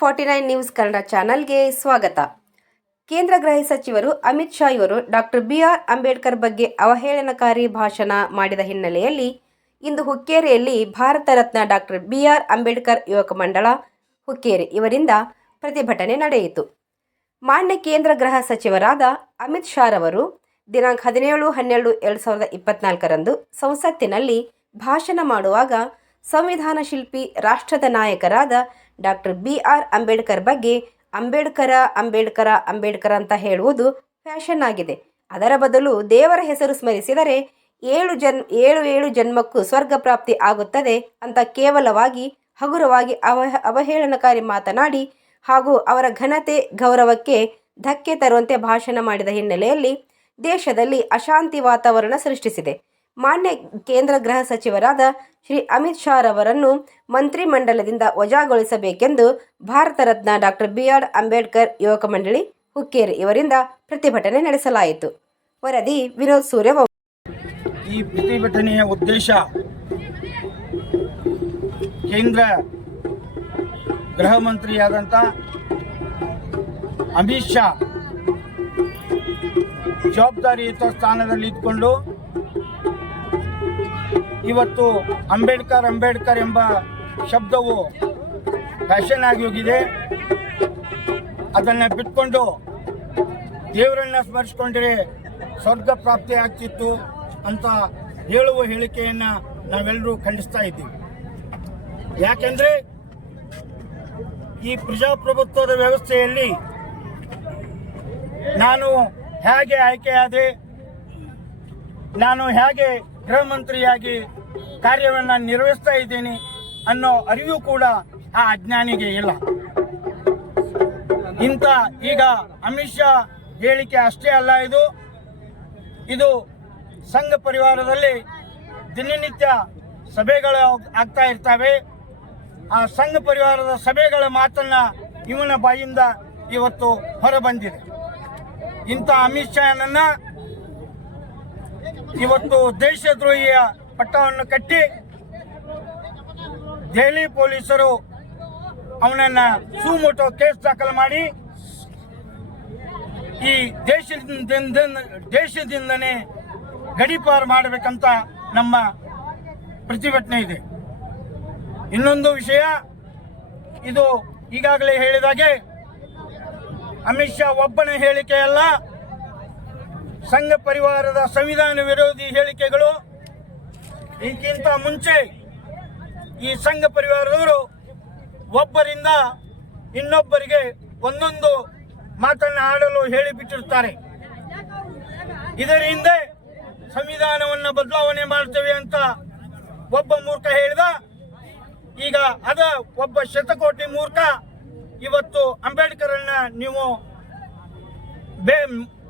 Forty nine news Kannada ಚಾನಲ್ಗೆ ಸ್ವಾಗತ. ಕೇಂದ್ರ ಗೃಹ ಸಚಿವರು ಅಮಿತ್ ಶಾ ಇವರು ಡಾಕ್ಟರ್ ಬಿ ಆರ್ ಅಂಬೇಡ್ಕರ್ ಬಗ್ಗೆ ಅವಹೇಳನಕಾರಿ ಭಾಷಣ ಮಾಡಿದ ಹಿನ್ನೆಲೆಯಲ್ಲಿ ಇಂದು ಹುಕ್ಕೇರಿಯಲ್ಲಿ Bharat Ratna doctor B R Ambedkar ಯುವಕ ಮಂಡಳ ಹುಕ್ಕೇರಿ ಇವರಿಂದ ಪ್ರತಿಭಟನೆ ನಡೆಯಿತು. ಮಾನ್ಯ ಕೇಂದ್ರ ಗೃಹ ಸಚಿವರಾದ ಅಮಿತ್ ಶಾ ರವರು ದಿನಾಂಕ ಹದಿನೇಳು ಹನ್ನೆರಡು ಎರಡು ಸಾವಿರದ ಇಪ್ಪತ್ನಾಲ್ಕರಂದು ಸಂಸತ್ತಿನಲ್ಲಿ ಭಾಷಣ ಮಾಡುವಾಗ ಸಂವಿಧಾನ ಶಿಲ್ಪಿ ರಾಷ್ಟ್ರದ ನಾಯಕರಾದ ಡಾಕ್ಟರ್ ಬಿ ಆರ್ ಅಂಬೇಡ್ಕರ್ ಬಗ್ಗೆ ಅಂಬೇಡ್ಕರ ಅಂಬೇಡ್ಕರ ಅಂಬೇಡ್ಕರ ಅಂತ ಹೇಳುವುದು ಫ್ಯಾಷನ್ ಆಗಿದೆ. ಅದರ ಬದಲು ದೇವರ ಹೆಸರು ಸ್ಮರಿಸಿದರೆ ಏಳು ಜನ್, ಏಳು ಏಳು ಜನ್ಮಕ್ಕೂ ಸ್ವರ್ಗ ಪ್ರಾಪ್ತಿ ಆಗುತ್ತದೆ ಅಂತ ಕೇವಲವಾಗಿ, ಹಗುರವಾಗಿ ಅವಹ, ಅವಹೇಳನಕಾರಿ ಮಾತನಾಡಿ ಹಾಗೂ ಅವರ ಘನತೆ, ಗೌರವಕ್ಕೆ ಧಕ್ಕೆ ತರುವಂತೆ ಭಾಷಣ ಮಾಡಿದ ಹಿನ್ನೆಲೆಯಲ್ಲಿ ದೇಶದಲ್ಲಿ ಅಶಾಂತಿ ವಾತಾವರಣ ಸೃಷ್ಟಿಸಿದೆ. ಮಾನ್ಯ ಕೇಂದ್ರ ಗೃಹ ಸಚಿವರಾದ ಶ್ರೀ ಅಮಿತ್ ಶಾ ರವರನ್ನು ಮಂತ್ರಿಮಂಡಲದಿಂದ ವಜಾಗೊಳಿಸಬೇಕೆಂದು Bharat Ratna doctor B R Ambedkar ಯುವಕ ಮಂಡಳಿ ಹುಕ್ಕೇರಿ ಇವರಿಂದ ಪ್ರತಿಭಟನೆ ನಡೆಸಲಾಯಿತು. ವರದಿ ವಿನೋದ್ ಸೂರ್ಯ ಈ ಪ್ರತಿಭಟನೆಯ ಉದ್ದೇಶ ಕೇಂದ್ರ ಗೃಹ ಮಂತ್ರಿಯಾದಂಥ ಅಮಿತ್ ಶಾ ಜವಾಬ್ದಾರಿಯುತ ಸ್ಥಾನದಲ್ಲಿ ಇದ್ಕೊಂಡು ಇವತ್ತು ಅಂಬೇಡ್ಕರ್ ಅಂಬೇಡ್ಕರ್ ಎಂಬ ಶಬ್ದವು ಫ್ಯಾಷನ್ ಆಗಿ ಹೋಗಿದೆ. ಅದನ್ನು ಬಿಟ್ಕೊಂಡು ದೇವರನ್ನ ಸ್ಮರಿಸಿಕೊಂಡ್ರೆ ಸ್ವರ್ಗ ಪ್ರಾಪ್ತಿ ಆಗ್ತಿತ್ತು ಅಂತ ಹೇಳುವ ಹೇಳಿಕೆಯನ್ನು ನಾವೆಲ್ಲರೂ ಖಂಡಿಸ್ತಾ ಇದ್ದೀವಿ. ಯಾಕೆಂದರೆ ಈ ಪ್ರಜಾಪ್ರಭುತ್ವದ ವ್ಯವಸ್ಥೆಯಲ್ಲಿ ನಾನು ಹೇಗೆ ಆಯ್ಕೆಯಾದೆ ನಾನು ಹೇಗೆ ಗೃಹ ಮಂತ್ರಿಯಾಗಿ ಕಾರ್ಯವನ್ನು ನಿರ್ವಹಿಸ್ತಾ ಇದ್ದೀನಿ ಅನ್ನೋ ಅರಿವು ಕೂಡ ಆ ಅಜ್ಞಾನಿಗೆ ಇಲ್ಲ. ಇಂಥ ಈಗ ಅಮಿತ್ ಶಾ ಹೇಳಿಕೆ ಅಷ್ಟೇ ಅಲ್ಲ ಇದು. ಇದು ಸಂಘ ಪರಿವಾರದಲ್ಲಿ ದಿನನಿತ್ಯ ಸಭೆಗಳು ಆಗ್ತಾ ಇರ್ತವೆ. ಆ ಸಂಘ ಪರಿವಾರದ ಸಭೆಗಳ ಮಾತನ್ನ ಇವನ ಬಾಯಿಂದ ಇವತ್ತು ಹೊರಬಂದಿದೆ. ಇಂಥ ಅಮಿತ್ ಶಾನನ್ನ ಇವತ್ತು ದೇಶದ್ರೋಹಿಯ ಪಟ್ಟವನ್ನು ಕಟ್ಟಿ ದೆಹಲಿ ಪೊಲೀಸರು ಅವನನ್ನ ಸುಮೋಟೋ ಕೇಸ್ ದಾಖಲು ಮಾಡಿ, ಈ ದೇಶದಿಂದ ದೇಶದಿಂದನೇ ಗಡಿಪಾರು ಮಾಡಬೇಕಂತ ನಮ್ಮ ಪ್ರತಿಭಟನೆ ಇದೆ. ಇನ್ನೊಂದು ವಿಷಯ, ಇದು ಈಗಾಗಲೇ ಹೇಳಿದಾಗೆ ಅಮಿತ್ ಶಾ ಒಬ್ಬನ ಹೇಳಿಕೆ ಅಲ್ಲ ಸಂಘ ಪರಿವಾರದ ಸಂವಿಧಾನ ವಿರೋಧಿ ಹೇಳಿಕೆಗಳು ಇದಕ್ಕಿಂತ ಮುಂಚೆ ಈ ಸಂಘ ಪರಿವಾರದವರು ಒಬ್ಬರಿಂದ ಇನ್ನೊಬ್ಬರಿಗೆ ಒಂದೊಂದು ಮಾತನ್ನು ಆಡಲು ಹೇಳಿಬಿಟ್ಟಿರ್ತಾರೆ ಇದರ ಹಿಂದೆ ಸಂವಿಧಾನವನ್ನು ಬದಲಾವಣೆ ಮಾಡ್ತೇವೆ ಅಂತ ಒಬ್ಬ ಮೂರ್ಖ ಹೇಳಿದ, ಈಗ ಅದ ಒಬ್ಬ ಶತಕೋಟಿ ಮೂರ್ಖ. ಇವತ್ತು ಅಂಬೇಡ್ಕರನ್ನ ನೀವು ಬೇ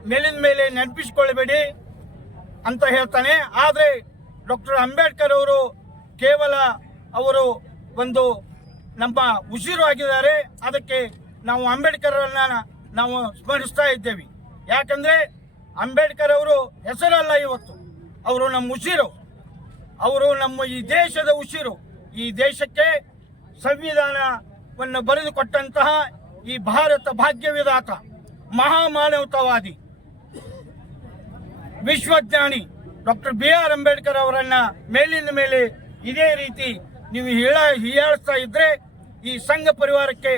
ಮೇಲಿನ ಮೇಲೆ ನೆನಪಿಸಿಕೊಳ್ಳಬೇಡಿ ಅಂತ ಹೇಳ್ತಾನೆ. ಆದರೆ ಡಾಕ್ಟರ್ ಅಂಬೇಡ್ಕರ್ ಅವರು ಕೇವಲ ಅವರು ಒಂದು ನಮ್ಮ ಉಸಿರು ಆಗಿದ್ದಾರೆ ಅದಕ್ಕೆ ನಾವು ಅಂಬೇಡ್ಕರನ್ನ ನಾವು ಸ್ಮರಿಸ್ತಾ ಇದ್ದೇವೆ. ಯಾಕಂದ್ರೆ ಅಂಬೇಡ್ಕರ್ ಅವರು ಹೆಸರಲ್ಲ ಇವತ್ತು. ಅವರು ನಮ್ಮ ಉಸಿರು. ಅವರು ನಮ್ಮ ಈ ದೇಶದ ಉಸಿರು. ಈ ದೇಶಕ್ಕೆ ಸಂವಿಧಾನವನ್ನು ಬರೆದುಕೊಟ್ಟಂತಹ ಈ ಭಾರತ ಭಾಗ್ಯವಿದಾತ ಮಹಾಮಾನವತಾವಾದಿ. ವಿಶ್ವಜ್ಞಾನಿ ಡಾಕ್ಟರ್ ಬಿ ಆರ್ ಅಂಬೇಡ್ಕರ್ ಅವರನ್ನ ಮೇಲಿನ ಮೇಲೆ ಇದೇ ರೀತಿ ನೀವು ಹೇಳ ಹೀಯಾಳಿಸ್ತಾ ಇದ್ರೆ ಈ ಸಂಘ ಪರಿವಾರಕ್ಕೆ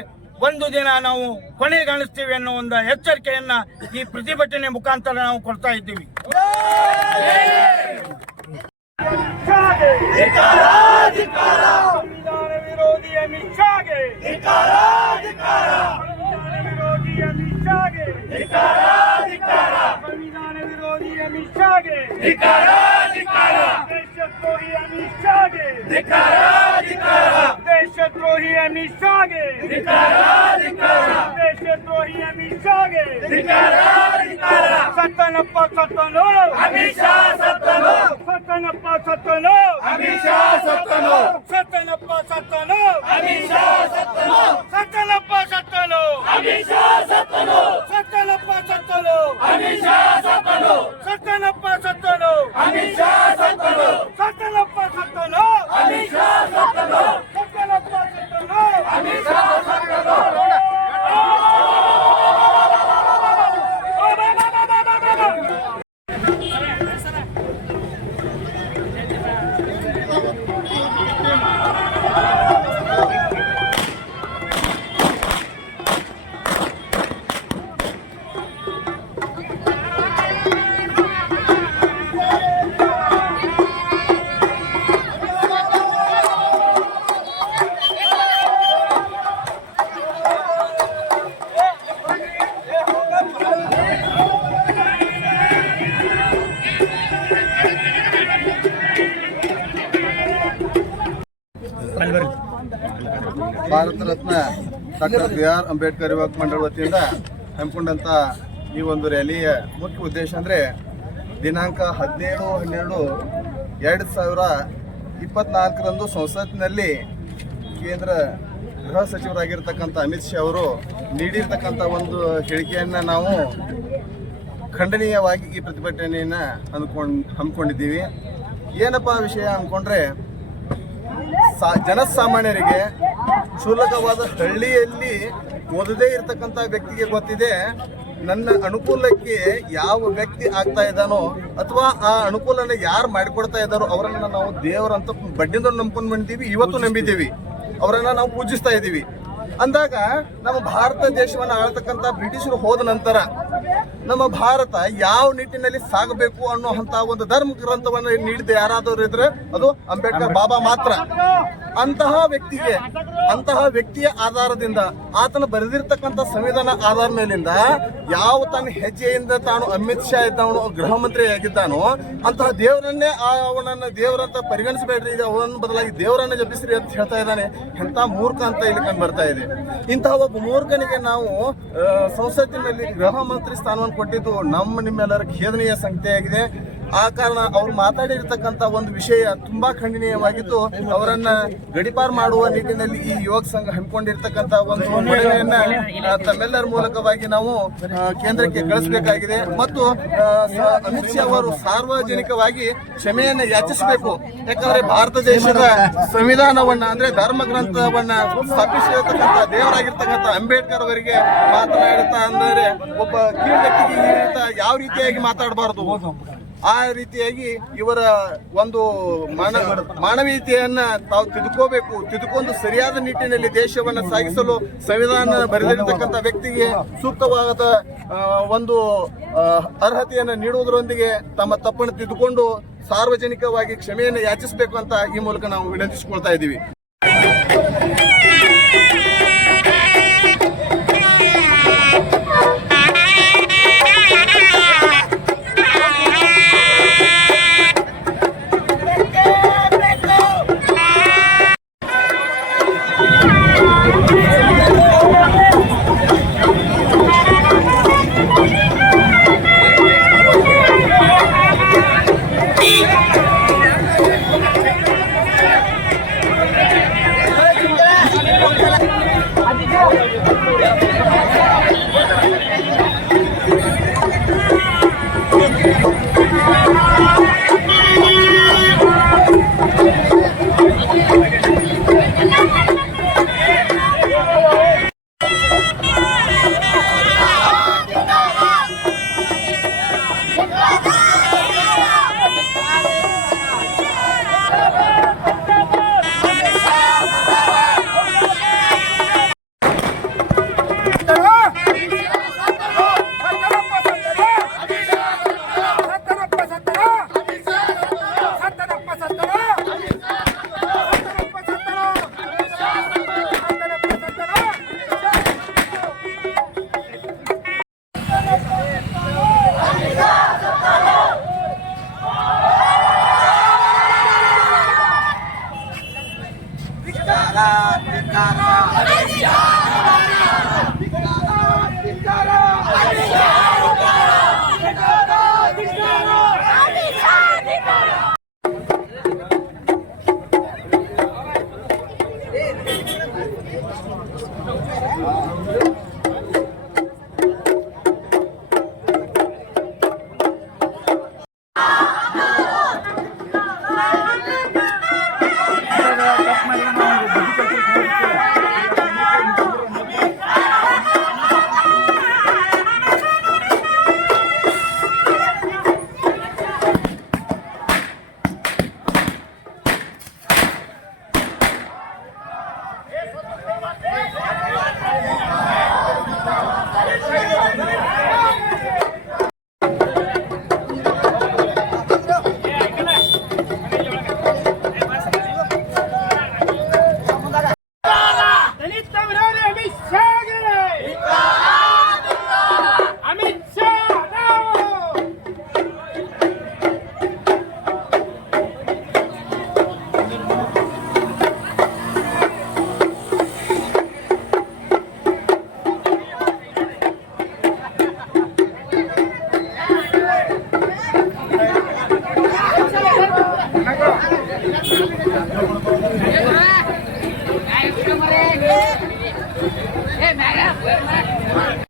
ಒಂದು ದಿನ ನಾವು ಕೊನೆಗಾಣಿಸ್ತೀವಿ ಅನ್ನೋ ಒಂದು ಎಚ್ಚರಿಕೆಯನ್ನ ಈ ಪ್ರತಿಭಟನೆ ಮುಖಾಂತರ ನಾವು ಕೊಡ್ತಾ ಇದ್ದೀವಿ. ವಿರೋಧಿ ಅಮಿತ್ ಶಾಗೆ chage dikara dikara deshdrohi ami chage dikara dikara deshdrohi ami chage dikara dikara deshdrohi ami chage dikara dikara satan pa satan amisha satan ho pa satan amisha satan ho pa satan amisha satan ho pa satan amisha satan Bharat Ratna doctor B R Ambedkar ಯುವಕ ಮಂಡಳ ವತಿಯಿಂದ ಹಮ್ಮಿಕೊಂಡಂಥ ಈ ಒಂದು ರ್ಯಾಲಿಯ ಮುಖ್ಯ ಉದ್ದೇಶ ಅಂದರೆ ದಿನಾಂಕ ಹದಿನೇಳು, ಹನ್ನೆರಡು, ಎರಡು ಸಾವಿರ ಇಪ್ಪತ್ನಾಲ್ಕರಂದು ಸಂಸತ್ತಿನಲ್ಲಿ ಕೇಂದ್ರ ಗೃಹ ಸಚಿವರಾಗಿರ್ತಕ್ಕಂಥ ಅಮಿತ್ ಶಾ ಅವರು ನೀಡಿರ್ತಕ್ಕಂಥ ಒಂದು ಹೇಳಿಕೆಯನ್ನು ನಾವು ಖಂಡನೀಯವಾಗಿ ಈ ಪ್ರತಿಭಟನೆಯನ್ನು ಅಂದ್ಕೊಂಡು ಹಮ್ಮಿಕೊಂಡಿದ್ದೀವಿ. ಏನಪ್ಪ ವಿಷಯ ಅಂದ್ಕೊಂಡ್ರೆ ಸಾ, ಜನಸಾಮಾನ್ಯರಿಗೆ ಕ್ಷುಲ್ಲಕವಾದ ಹಳ್ಳಿಯಲ್ಲಿ ಓದದೇ ಇರತಕ್ಕಂಥ ವ್ಯಕ್ತಿಗೆ ಗೊತ್ತಿದೆ ನನ್ನ ಅನುಕೂಲಕ್ಕೆ ಯಾವ ವ್ಯಕ್ತಿ ಆಗ್ತಾ ಇದ್ದಾನೋ ಅಥವಾ ಆ ಅನುಕೂಲನ ಯಾರು ಮಾಡಿಕೊಡ್ತಾ ಇದ್ದಾರೋ ಅವರನ್ನ ನಾವು ದೇವರಂತ ಬಡ್ಡಿಂದ ನಂಬ್ಕೊಂಡು ಬಂದಿದ್ದೀವಿ ಇವತ್ತು ನಂಬಿದ್ದೀವಿ. ಅವರನ್ನ ನಾವು ಪೂಜಿಸ್ತಾ ಇದ್ದೀವಿ. ಅಂದಾಗ ನಮ್ಮ ಭಾರತ ದೇಶವನ್ನು ಆಳ್ತಕ್ಕಂಥ ಬ್ರಿಟಿಷರು ಹೋದ ನಂತರ ನಮ್ಮ ಭಾರತ ಯಾವ ನಿಟ್ಟಿನಲ್ಲಿ ಸಾಗಬೇಕು ಅನ್ನುವಂತ ಒಂದು ಧರ್ಮ ಗ್ರಂಥವನ್ನು ನೀಡಿದ ಯಾರಾದರೂ ಇದ್ರೆ ಅದು ಅಂಬೇಡ್ಕರ್. ಬಾಬಾ ಮಾತ್ರ. ಅಂತಹ ವ್ಯಕ್ತಿಗೆ, ಅಂತಹ ವ್ಯಕ್ತಿಯ ಆಧಾರದಿಂದ ಆತನ ಬರೆದಿರ್ತಕ್ಕಂಥ ಸಂವಿಧಾನ ಆಧಾರ ಮೇಲಿಂದ ಯಾವ ತನ್ನ ಹೆಜ್ಜೆಯಿಂದ ತಾನು ಅಮಿತ್ ಶಾ ಇದ್ದವನು ಗೃಹ ಮಂತ್ರಿ ಆಗಿದ್ದಾನೋ, ಅಂತಹ ದೇವರನ್ನೇ ಅವನನ್ನ ದೇವರಂತ ಪರಿಗಣಿಸಬೇಡ್ರಿ, ಈಗ ಅವನ ಬದಲಾಗಿ ದೇವರನ್ನ ಜಪಿಸ್ರಿ ಅಂತ ಹೇಳ್ತಾ ಇದ್ದಾನೆ. ಎಂತ ಮೂರ್ಖ ಅಂತ ಇಲ್ಲಿ ಕಂಡು ಬರ್ತಾ ಇದೆ. ಇಂತಹ ಒಬ್ಬ ಮೂರ್ಖನಿಗೆ ನಾವು ಸಂಸತ್ತಿನಲ್ಲಿ ಗೃಹ ಮಂತ್ರಿ ಸ್ಥಾನವನ್ನು ಕೊಟ್ಟಿದ್ದು ನಮ್ಮ ನಿಮ್ಮೆಲ್ಲರ ಖೇದನೀಯ ಸಂಗತಿಯಾಗಿದೆ. ಆ ಕಾರಣ ಅವ್ರು ಮಾತಾಡಿರ್ತಕ್ಕಂಥ ಒಂದು ವಿಷಯ ತುಂಬಾ ಖಂಡನೀಯವಾಗಿದ್ದು ಅವರನ್ನ ಗಡಿಪಾರು ಮಾಡುವ ನಿಟ್ಟಿನಲ್ಲಿ ಈ ಯುವಕ ಸಂಘ ಹಮ್ಮಿಕೊಂಡಿರ್ತಕ್ಕಂಥ ಒಂದು ಮನವಿಯನ್ನ ತಮ್ಮೆಲ್ಲರ ಮೂಲಕವಾಗಿ ನಾವು ಕೇಂದ್ರಕ್ಕೆ ಕಳಿಸಬೇಕಾಗಿದೆ. ಮತ್ತು ಅಮಿತ್ ಶಾ ಅವರು ಸಾರ್ವಜನಿಕವಾಗಿ ಕ್ಷಮೆಯನ್ನ ಯಾಚಿಸಬೇಕು. ಯಾಕಂದ್ರೆ ಭಾರತ ದೇಶದ ಸಂವಿಧಾನವನ್ನ, ಅಂದ್ರೆ ಧರ್ಮ ಗ್ರಂಥವನ್ನ ಸ್ಥಾಪಿಸಿರ್ತಕ್ಕಂಥ ದೇವರಾಗಿರ್ತಕ್ಕಂಥ ಅಂಬೇಡ್ಕರ್ ಅವರಿಗೆ ಮಾತನಾಡುತ್ತಾ ಅಂದರೆ ಒಬ್ಬ ಕೀಳ ವ್ಯಕ್ತಿಗೆ ಯಾವ ರೀತಿಯಾಗಿ ಮಾತಾಡಬಾರದು? ಆ ರೀತಿಯಾಗಿ ಇವರ ಒಂದು ಮಾನ ಮಾನವೀಯತೆಯನ್ನ ತಾವು ತಿದ್ಕೋಬೇಕು, ತಿದ್ಕೊಂಡು ಸರಿಯಾದ ನಿಟ್ಟಿನಲ್ಲಿ ದೇಶವನ್ನ ಸಾಗಿಸಲು ಸಂವಿಧಾನ ಬರೆದಿರತಕ್ಕಂಥ ವ್ಯಕ್ತಿಗೆ ಸೂಕ್ತವಾದ ಒಂದು ಅರ್ಹತೆಯನ್ನು ನೀಡುವುದರೊಂದಿಗೆ ತಮ್ಮ ತಪ್ಪನ್ನು ತಿದ್ದುಕೊಂಡು ಸಾರ್ವಜನಿಕವಾಗಿ ಕ್ಷಮೆಯನ್ನು ಯಾಚಿಸಬೇಕು ಅಂತ ಈ ಮೂಲಕ ನಾವು ವಿನಂತಿಸಿಕೊಳ್ತಾ ಇದ್ದೀವಿ.